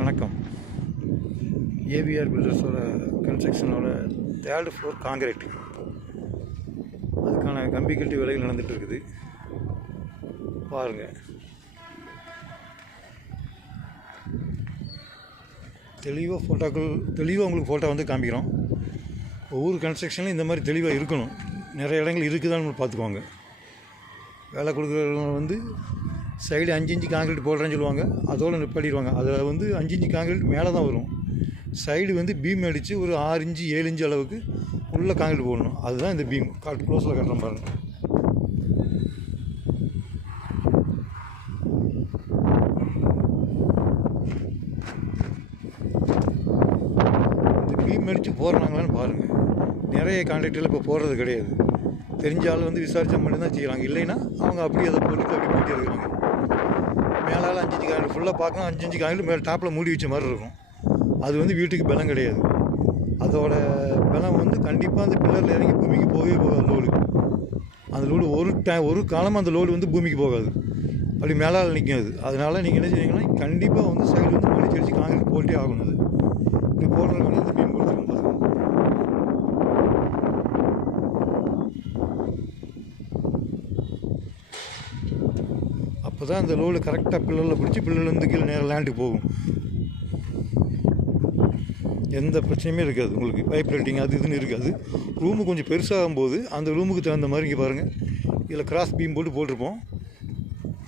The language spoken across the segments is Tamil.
வணக்கம். ஏவிஆர் பில்டர்ஸோட கன்ஸ்ட்ரக்ஷனோட 3rd ஃப்ளோர் காங்கிரீட், அதுக்கான கம்பி கட்டி வேலைகள் நடந்துகிட்டு இருக்குது. பாருங்கள், தெளிவாக உங்களுக்கு ஃபோட்டோ வந்து காமிக்கிறோம். ஒவ்வொரு கன்ஸ்ட்ரக்ஷன்லையும் இந்த மாதிரி தெளிவாக இருக்கணும். நிறைய இடங்கள் இருக்குதான்னு பார்த்துக்குவாங்க. வேலை கொடுக்குறவங்க வந்து சைடு 5 இன்ச்சு காங்கிரீட் போடுறேன்னு சொல்லுவாங்க, அதோடு நிப்பாட்டிடுவாங்க. அதில் வந்து 5 இன்ச்சு காங்கிரீட் மேலே தான் வரும். சைடு வந்து பீம் அடித்து ஒரு 6 இன்ச்சு 7 இன்ச்சு அளவுக்கு உள்ள காங்கிரீட் போடணும். அதுதான் இந்த பீம் க்ளோஸில் கட்டுறோம் பாருங்கள். இந்த பீம் அடித்து போடுறாங்களான்னு பாருங்கள். நிறைய கான்ட்ராக்டில் இப்போ போடுறது கிடையாது. தெரிஞ்சாலும் வந்து விசாரித்தா மட்டும்தான் செய்கிறாங்க. இல்லைன்னா அவங்க அப்படியே அதை போட்டுட்டு அப்படி போயிட்டே இருக்கிறாங்க. மேலால் 5 இன்ச்சு காங்கிரீட் ஃபுல்லாக பார்க்கணும். 5 இன்ச்சு காங்கிரீட் மேலே டாப்பில் மூடி வச்ச மாதிரி இருக்கும். அது வந்து வீட்டுக்கு பலம் கிடையாது. அதோட பலம் வந்து கண்டிப்பாக அந்த பில்லரில் இறங்கி பூமிக்கு போகவே போகாது. லோடு அந்த லோடு ஒரு காலமாக அந்த லோடு வந்து பூமிக்கு போகாது. அப்படி மேலால் நிற்காது. அதனால் நீங்கள் என்ன செய்வீங்கன்னா கண்டிப்பாக வந்து சைடு வந்து மடிச்சு அடித்து காங்கிரீட் போட்டே ஆகணும். அது இப்படி போடுறதுக்கு வந்து இந்த பீம் கொடுத்துருக்கோம். அப்போ தான் அந்த லோடு கரெக்டாக பில்லரில் பிடிச்சி பில்லர்லேருந்து கீழே நேரம் லேண்டுக்கு போகும். எந்த பிரச்சனையுமே இருக்காது. உங்களுக்கு வைப்ரேட்டிங் அது இதுன்னு இருக்காது. ரூமு கொஞ்சம் பெருசாகும் போது அந்த ரூமுக்கு தகுந்த மாதிரி இங்கே பாருங்கள், இதில் கிராஸ் பீம் போட்டிருப்போம்.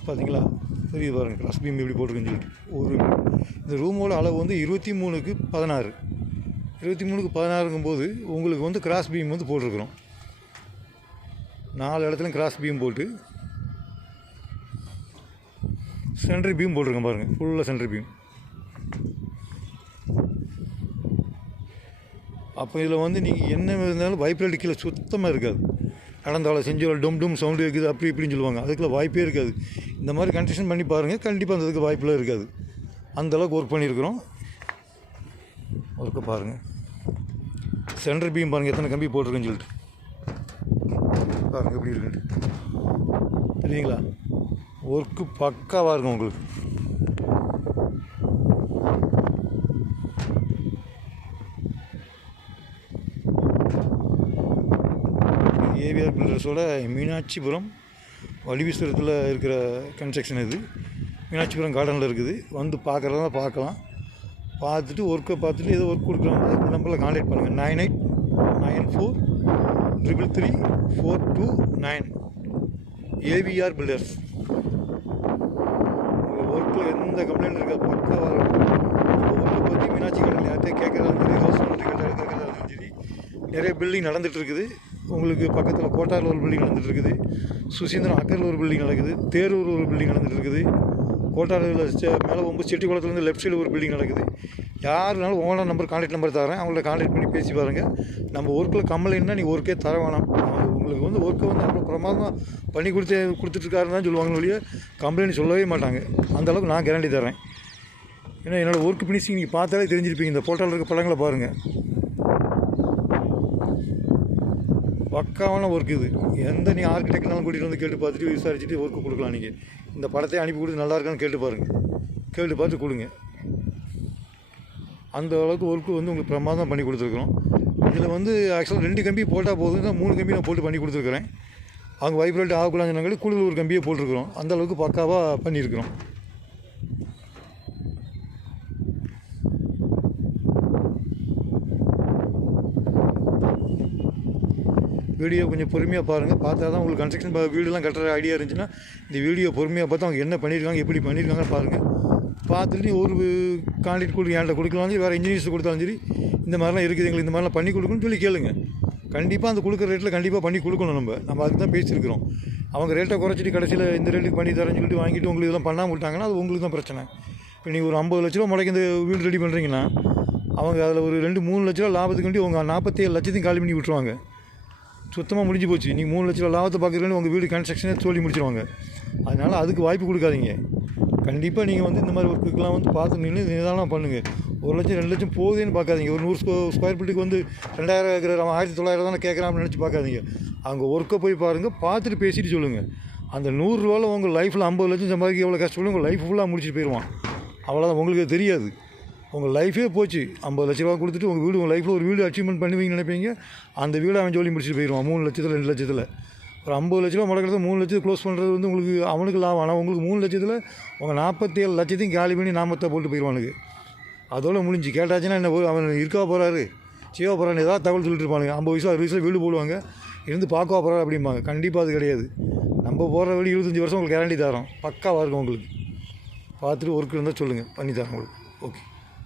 பார்த்தீங்களா, தெரியுது பாருங்கள் கிராஸ் பீம் எப்படி போட்டிருக்குன்னு சொல்லிட்டு. இந்த ரூமோட அளவு வந்து 23க்கு 16. 23க்கு 16ங்கும்போது உங்களுக்கு வந்து கிராஸ் பீம் வந்து போட்டிருக்கிறோம். 4 இடத்துலையும் கிராஸ் பீம் போட்டு சென்ட்ரி பீம் போட்டிருக்கேன் பாருங்கள். ஃபுல்லாக சென்ட்ரி பீம். அப்போ இதில் வந்து நீங்கள் என்ன இருந்தாலும் வைப்ரேட் கீழே சுத்தமாக இருக்காது. நடந்தாலும் செஞ்சு டும் சவுண்டு இருக்குது அப்படி இப்படின்னு சொல்லுவாங்க. அதுக்குள்ள வாய்ப்பே இருக்காது. இந்த மாதிரி கன்ஸ்ட்ரக்ஷன் பண்ணி பாருங்கள், கண்டிப்பாக அந்த இதுக்கு வாய்ப்பெலாம் இருக்காது. அந்தளவுக்கு ஒர்க் பண்ணியிருக்கிறோம். ஒர்க்கை பாருங்கள். சென்ட்ரி பீம் பாருங்கள் எத்தனை கம்பி போட்டிருக்குன்னு சொல்லிட்டு பாருங்கள் எப்படி இருக்குன்ட்டு. தெரியுங்களா, ஒர்க்கு பக்காவாக இருக்கும் உங்களுக்கு. ஏவிஆர் பில்டர்ஸோட மீனாட்சிபுரம் வடிவீஸ்வரத்தில் இருக்கிற கன்ஸ்ட்ரக்ஷன் இது. மீனாட்சிபுரம் கார்டனில் இருக்குது. வந்து பார்க்குறதா பார்க்கலாம். பார்த்துட்டு ஒர்க்கை பார்த்துட்டு ஏதோ ஒர்க் கொடுக்குறாங்க. இந்த நம்பரில் கான்டாக்ட் பண்ணுங்கள். 9894333429 ஏவிஆர் பில்டர்ஸ். ஒர்க்கில் எந்த கம்ப்ளைண்ட் இருக்கா, பக்காவாக இருக்கும். ஒர்க்கை பற்றி மீனாட்சி கார்டனில் யார்கிட்டே கேட்குறதா சரி, ஹவுஸ் ஓனர் கேட்குறதா சரி, நிறைய பில்டிங் நடந்துகிட்ருக்குது. உங்களுக்கு பக்கத்தில் கோட்டாரில் ஒரு பில்டிங் நடந்துகிட்ருக்குது. சுசீந்திரம் அக்கரில் ஒரு பில்டிங் நடக்குது. தேரூர் ஒரு பில்டிங் நடந்துகிட்ருக்குது. கோட்டாரில் மேலே போகும்போது செட்டிக்குளத்துலேருந்து லெஃப்ட் சைடு ஒரு பில்டிங் நடக்குது. யாருனாலும் ஓனர் நம்பர் கான்டாக்ட் நம்பர் தரேன், அவங்கள கான்டாக்ட் பண்ணி பேசி பாருங்கள். நம்ம ஒர்க்கில் கம்ப்ளைண்ட்னா நீங்கள் ஒர்க்கே தர வேணாம். உங்களுக்கு வந்து ஒர்க்கை வந்து அப்புறம் பிரமாதமாக பண்ணி கொடுத்துட்ருக்காருன்னு தான் சொல்லுவாங்க ஒழிய கம்ப்ளைண்ட் சொல்லவே மாட்டாங்க. அந்தளவுக்கு நான் கேரண்டி தரேன். ஏன்னா என்னோடய ஒர்க் ஃபினிஷிங் நீங்கள் பார்த்தாலே தெரிஞ்சிருப்பீங்க. இந்த போட்டோவில் இருக்க படங்களை பாருங்கள். பக்காவான ஒர்க் இது. நீ ஆர்கிடெக்ட்னாலும் கூட்டிகிட்டு வந்து கேட்டு பார்த்துட்டு விசாரிச்சுட்டு ஒர்க்கு கொடுக்கலாம். நீங்கள் இந்த படத்தை அனுப்பி கொடுத்து நல்லா இருக்கான்னு கேட்டு பாருங்கள். கேட்டு பார்த்து கொடுங்க. அந்த அளவுக்கு ஒர்க்கு வந்து உங்களுக்கு பிரமாதம் பண்ணி கொடுத்துருக்குறோம். இதில் வந்து ஆக்சுவலாக 2 கம்பி போட்டால் போதும் தான். 3 கம்பி நான் போட்டு பண்ணி கொடுத்துருக்குறேன். அவங்க வைப்ரேட் ஆகக்கூடாதுன்னு சொன்னாங்க. கூடுதல் ஒரு கம்பியை போட்டிருக்கிறோம். அந்தளவுக்கு பக்காவாக பண்ணியிருக்கிறோம். வீடியோ கொஞ்சம் பொறுமையாக பாருங்கள். பார்த்தா தான் உங்களுக்கு கன்ஸ்ட்ரக்ஷன் வீடுலாம் கட்டுற ஐடியா இருந்துச்சுன்னா இந்த வீடியோ பொறுமையாக பார்த்தா அவங்க என்ன பண்ணியிருக்காங்க, எப்படி பண்ணியிருக்காங்கன்னு பாருங்கள். பார்த்துட்டு ஒரு கான்ட்ராக்ட் கொடுக்க என்கிட்ட கொடுக்கலாம் சரி, வேறு இன்ஜினியர்ஸ் கொடுத்தாலும் சரி, இந்த மாதிரிலாம் இருக்குது எங்களுக்கு இந்த மாதிரிலாம் பண்ணி கொடுக்கணும்னு சொல்லி கேளுங்க. கண்டிப்பாக அந்த கொடுக்குற ரேட்டில் கண்டிப்பாக பண்ணி கொடுக்கணும். நம்ம அதுக்கு தான் பேசியிருக்கிறோம். அவங்க ரேட்டை குறைச்சிட்டு கடைசியில் இந்த ரேட்டுக்கு பண்ணி தரேன்னு சொல்லிட்டு வாங்கிட்டு உங்களுக்கு இதெல்லாம் பண்ணாமல் விட்டாங்கன்னா அது உங்களுக்கு தான் பிரச்சனை. இப்போ நீங்கள் ஒரு 50 லட்ச ரூபா முளைக்கு இந்த வீடு ரெடி பண்ணுறீங்கன்னா அவங்க அதில் ஒரு 2-3 லட்ச ரூபா லாபத்துக்கு வேண்டி உங்கள் 47 லட்சத்தையும் காலி பண்ணி விட்டுருவாங்க. சுத்தமாக முடிஞ்சு போச்சு. நீங்கள் 3 லட்ச ரூபா லாபத்தை பார்க்குறீங்கன்னு உங்கள் வீடு கன்ஸ்ட்ரக்ஷனே சொல்லி முடிச்சிருவாங்க. அதனால் அதுக்கு வாய்ப்பு கொடுக்காதீங்க. கண்டிப்பாக நீங்கள் வந்து இந்த மாதிரி ஒர்க்குக்கெலாம் வந்து பார்த்து நிதானமாக பண்ணுங்கள். 1 லட்சம் 2 லட்சம் போகுதுன்னு பார்க்காதீங்க. ஒரு 100 ஸ்கொயர் ஃபீட்டுக்கு வந்து 2000 கேட்குற 1900 தானே கேட்குறான்னு நினச்சி பார்க்காதீங்க. அங்கே ஒர்க்கை போய் பாருங்கள், பார்த்துட்டு பேசிட்டு சொல்லுங்கள். அந்த 100 ரூபாவில் உங்கள் லைஃப்பில் 50 லட்சம் சம்பாதிக்க எவ்வளோ கஷ்டப்படும் உங்கள் லைஃப் ஃபுல்லாக முடிச்சுட்டு போயிடுவான். அவ்வளோதான், உங்களுக்கு தெரியாது. உங்கள் லைஃபே போச்சு. 50 லட்ச ரூபா கொடுத்துட்டு உங்கள் வீடு, உங்கள் லைஃப்பில் ஒரு வீடு அச்சீவ்மெண்ட் பண்ணுவீங்கன்னு நினைப்பீங்க. அந்த வீடு அவன் ஜோலி முடிச்சுட்டு போயிடுவான் 3 லட்சத்தில் 2 லட்சத்தில். ஒரு 50 லட்ச ரூபா முடக்கிறது 3 லட்சத்தை க்ளோஸ் பண்ணுறது வந்து உங்களுக்கு அவனுக்கு லாபம். ஆனால் உங்களுக்கு 3 லட்சத்தில் உங்கள் 47 லட்சத்தையும் காலி பண்ணி நாமத்தை போட்டு போயிடுவானுங்க. அதோட முடிஞ்சு. கேட்டாச்சுன்னா என்ன அவன் இருக்கா போகிறாரு, செய்வா போகிறான்னு ஏதாவது தகவல் சொல்லிட்டு இருப்பானுங்க. 50 வயசு 60 வயசில் வீடு போடுவாங்க, இருந்து பார்க்கவா போகிறாரு அப்படிம்பாங்க. கண்டிப்பாக அது கிடையாது. நம்ம போகிற வழி 25 வருஷம் உங்களுக்கு கேரண்டி தரோம், பக்காவாக இருக்கும் உங்களுக்கு. பார்த்துட்டு ஒர்க் இருந்தால் சொல்லுங்கள், பண்ணி தரோம் உங்களுக்கு. ஓகே.